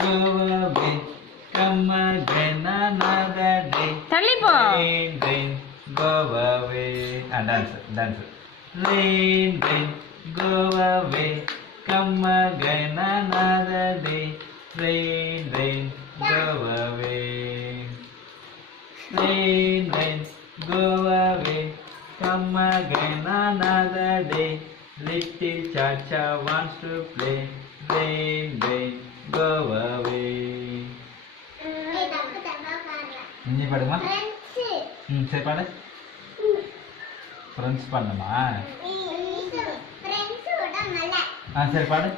go away. Come again another day. Rain, rain, go away. Dance, dance. Rain, rain, go away. Come again another day. Rain, rain, go away. Rain, rain, go away. Come again another day. Little Chacha wants to play. Rain, rain, go away. நீ பாடுமா? சரி பாடு. Friends பண்ணுமா? சரி பாடு.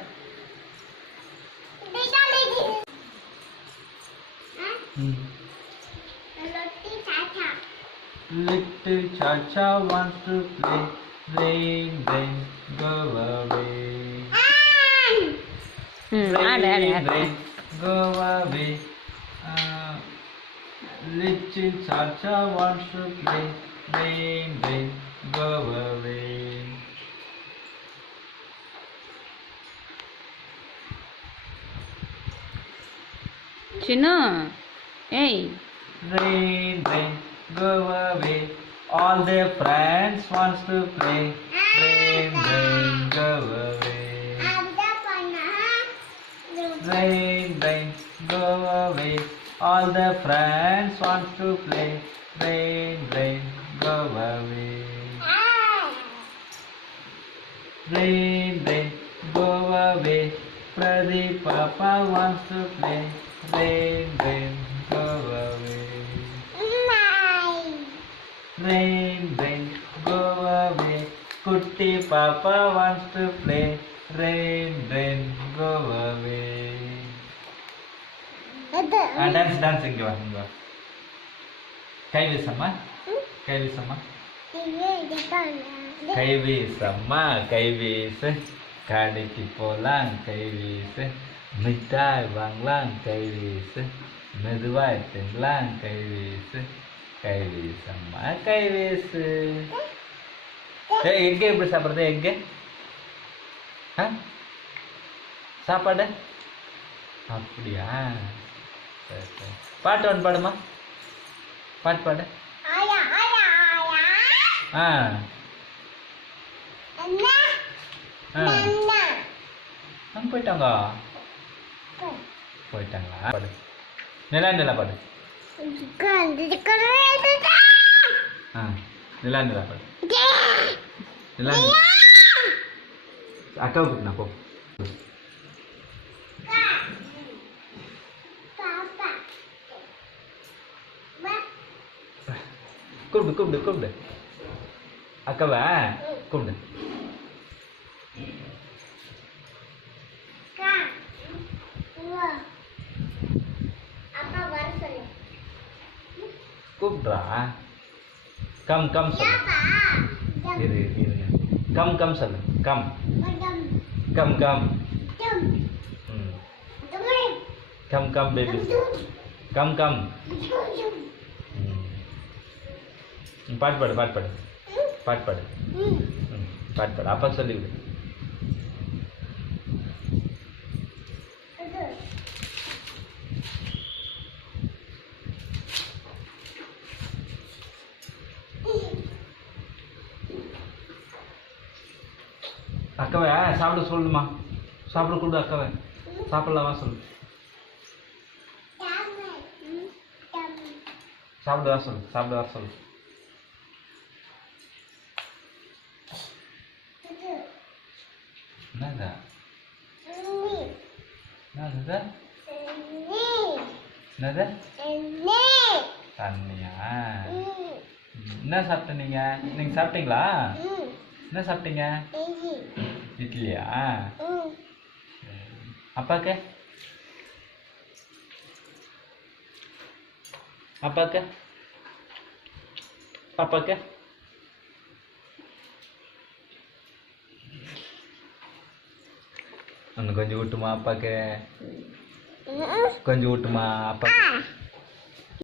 Little Chacha wants to play. Rain, rain, go away. Rain, rain, go away. Little Chacha wants to play. Rain, rain, go away. Chinu, hey. Rain, rain, go away. All their friends wants to play. Rain, rain, go away. Rain, rain, go away. All the friends want to play. Rain, rain, go away. Rain, rain, go away. Pradeep Papa wants to play. Rain, rain, go away. Rain, rain, go away. Kutti Papa wants to play. Rain, rain, go away. Dance, dance, இங்க வா, இங்க வா. கை வீசம்மா, கை வீசம்மா. கை வீசம்மா, கை வீசு. கடைக்கு போலாம், கை வீசு. மிட்டாய் வாங்கலாம், கை வீசு. மெதுவாய் தின்னலாம், கை வீசு. கை வீசம்மா, கை வீசு. எங்க எப்படி சாப்பிட்றது? எங்க சாப்பாடு அப்படியா? சரி சரி. பாட்டு ஒன்று பாடுமா? பாட்டு பாடு. அங்கே போயிட்டாங்க. போயிட்டாங்களா? பாடு. நிலா நிலா பாடு. நிலா நிலா பாடு. நிலா அக்காவுக்கு நான் போ. கூப்பிடு கூப்பிடு கூப்பிடு. அக்காவா கூப்பிடு. கூப்பிட்றா. கம் கம் சொல்லு. இரு இருங்க. கம் கம் சொல்லு. Come come come. Come come baby. Come come. பாட்டு பாடு பாட்டு பாடு பாட்டு பாடு. பாட்டு பாடு. அப்பா சொல்லிவிடு. அக்காவை சாப்பிட சொல்லுமா. சாப்பிட கொடு அக்காவை. சாப்பிடலாமா சொல்லு. சாப்பிட வர சொல்லு. சாப்பிட வர சொல்லு. என்னது? என்னது? என்னது? தண்ணியா? என்ன சாப்பிட்ட நீங்க? நீங்க சாப்பிட்டீங்களா? என்ன சாப்பிட்டீங்க? இட்லியா? அப்பாக்கு? அப்பாக்கு? அப்பாக்கு? கொஞ்சம் விட்டுமா அப்பாக்கு? கொஞ்சம் விட்டுமா அப்பாக்கு?